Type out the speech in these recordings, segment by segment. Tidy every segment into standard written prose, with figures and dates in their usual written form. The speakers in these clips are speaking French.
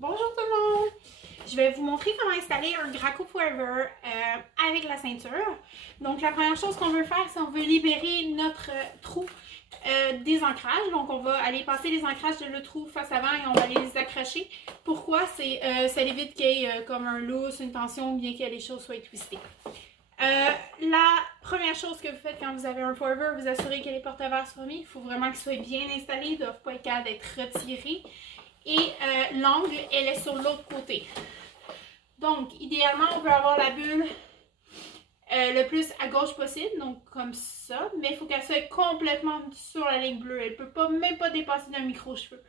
Bonjour tout le monde! Je vais vous montrer comment installer un Graco Forever avec la ceinture. Donc la première chose qu'on veut faire, c'est qu'on veut libérer notre trou des ancrages. Donc on va aller passer les ancrages de le trou face avant et on va les accrocher. Pourquoi? Ça évite qu'il y ait comme un lousse, une tension, bien que les choses soient twistées. La première chose que vous faites quand vous avez un Forever, vous assurez que les porte-verres soient mis. Il faut vraiment qu'ils soient bien installés, ils ne doivent pas être capables d'être retirés. Et l'angle, elle est sur l'autre côté. Donc, idéalement, on veut avoir la bulle le plus à gauche possible, donc comme ça. Mais il faut qu'elle soit complètement sur la ligne bleue. Elle ne peut même pas dépasser d'un micro-cheveu.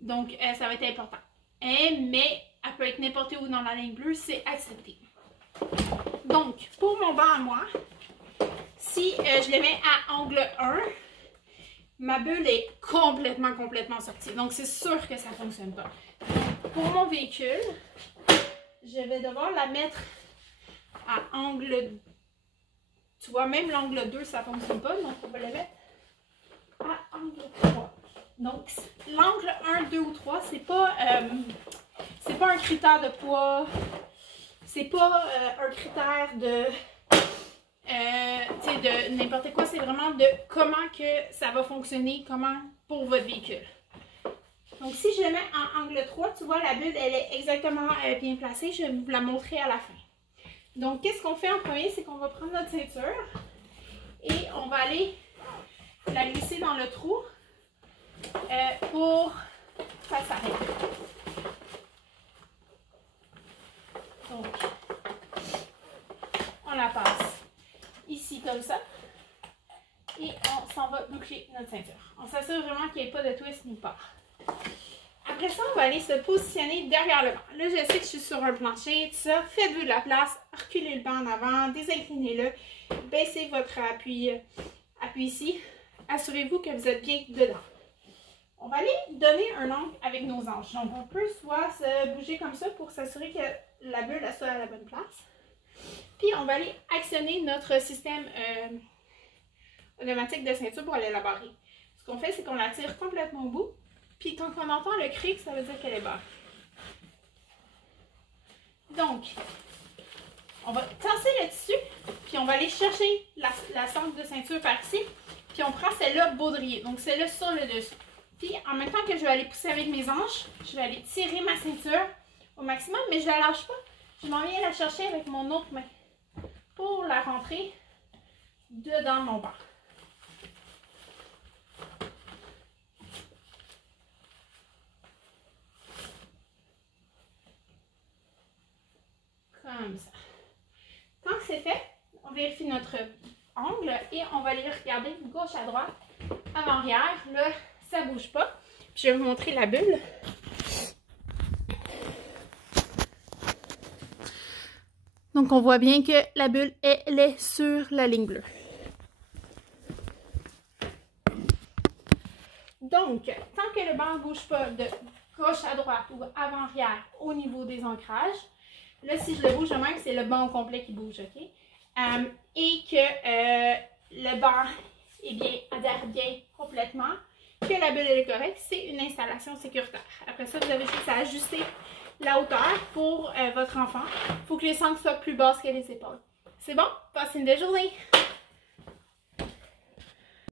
Donc, ça va être important. Mais elle peut être n'importe où dans la ligne bleue, c'est accepté. Donc, pour mon banc à moi, si je le mets à angle 1, ma bulle est complètement sortie. Donc, c'est sûr que ça ne fonctionne pas. Donc, pour mon véhicule, je vais devoir la mettre à angle... Tu vois, même l'angle 2, ça ne fonctionne pas. Donc, on va le mettre à angle 3. Donc, l'angle 1, 2 ou 3, c'est pas un critère de poids. C'est pas un critère de n'importe quoi, c'est vraiment de comment que ça va fonctionner, comment pour votre véhicule. Donc si je le mets en angle 3, tu vois la bulle, elle est exactement bien placée, je vais vous la montrer à la fin. Donc qu'est-ce qu'on fait en premier, c'est qu'on va prendre notre ceinture et on va aller la glisser dans le trou pour que ça s'arrête. Donc on la passe ici comme ça et on s'en va boucler notre ceinture. On s'assure vraiment qu'il n'y ait pas de twist nulle part. Après ça, on va aller se positionner derrière le banc. Là, je sais que je suis sur un plancher, tout ça. Faites-vous de la place, reculez le banc en avant, désinclinez-le, baissez votre appui ici. Assurez-vous que vous êtes bien dedans. On va aller donner un angle avec nos hanches. Donc, on peut soit se bouger comme ça pour s'assurer que la bulle soit à la bonne place. Puis, on va aller actionner notre système automatique de ceinture pour aller la barrer. Ce qu'on fait, c'est qu'on la tire complètement au bout. Puis, quand on entend le cric, ça veut dire qu'elle est barrée. Donc, on va tasser le tissu. Puis, on va aller chercher la sangle de ceinture par ici. Puis, on prend celle-là baudrier. Donc, celle-là sur le dessus. Puis, en même temps que je vais aller pousser avec mes hanches, je vais aller tirer ma ceinture au maximum. Mais je ne la lâche pas. Je m'en viens la chercher avec mon autre main pour la rentrer dedans mon banc. Comme ça. Quand c'est fait, on vérifie notre angle et on va aller regarder gauche à droite, avant-arrière. Là, ça ne bouge pas. Puis je vais vous montrer la bulle. Donc, on voit bien que la bulle, elle est sur la ligne bleue. Donc, tant que le banc ne bouge pas de gauche à droite ou avant-arrière au niveau des ancrages, là, si je le bouge de même, c'est le banc au complet qui bouge, OK? Et que le banc adhère bien complètement, que la bulle est correcte, c'est une installation sécuritaire. Après ça, vous avez juste à ajuster la hauteur pour votre enfant. Il faut que les sangles soient plus basses que les épaules. C'est bon? Passez une belle journée!